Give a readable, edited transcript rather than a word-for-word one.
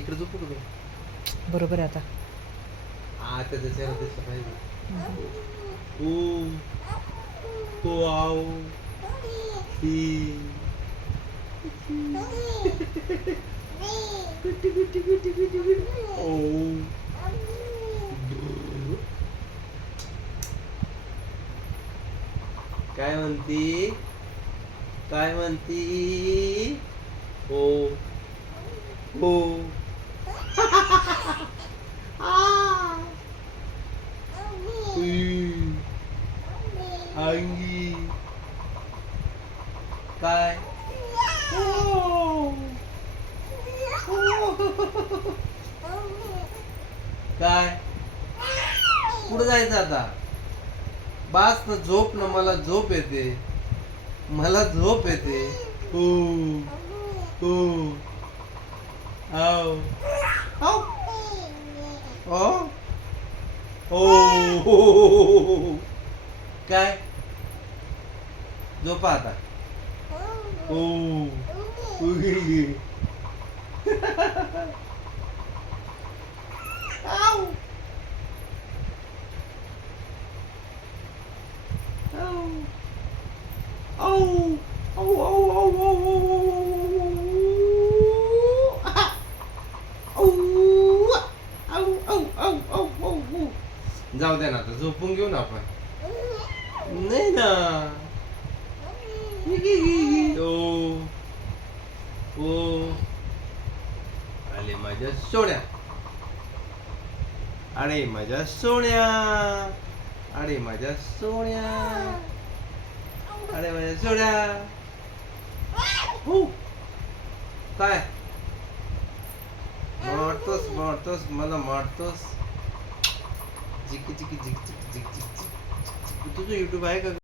इकडे झोपू का? बरोबर आहे आता. त्याचा चेहरा दिसला पाहिजे. ओ तो आओ ही गुटी गुटी गुटी गुटी गुटी ओ काय म्हणती? काय म्हणती? हो हो अंगी काय? काय कुठं जायचं आता? बास ना, झोप ना, मला झोप येते, मला झोप येते. हो हो आओ आओ ओ ओ काय झोपा आता. ओ आओ जाऊ दे ना, आता झोपून घेऊ ना आपण. नाही ना. ओ ओ आले माझ्या सोन्या, अरे माझ्या सोन्या, अरे माझ्या सोन्या, अरे माझ्या सोन्या. हो काय मारतोस मारतोस मला मारतोस. झिकी झिकी झिक झिक झिक झिक. तुझं युट्यूब आहे का?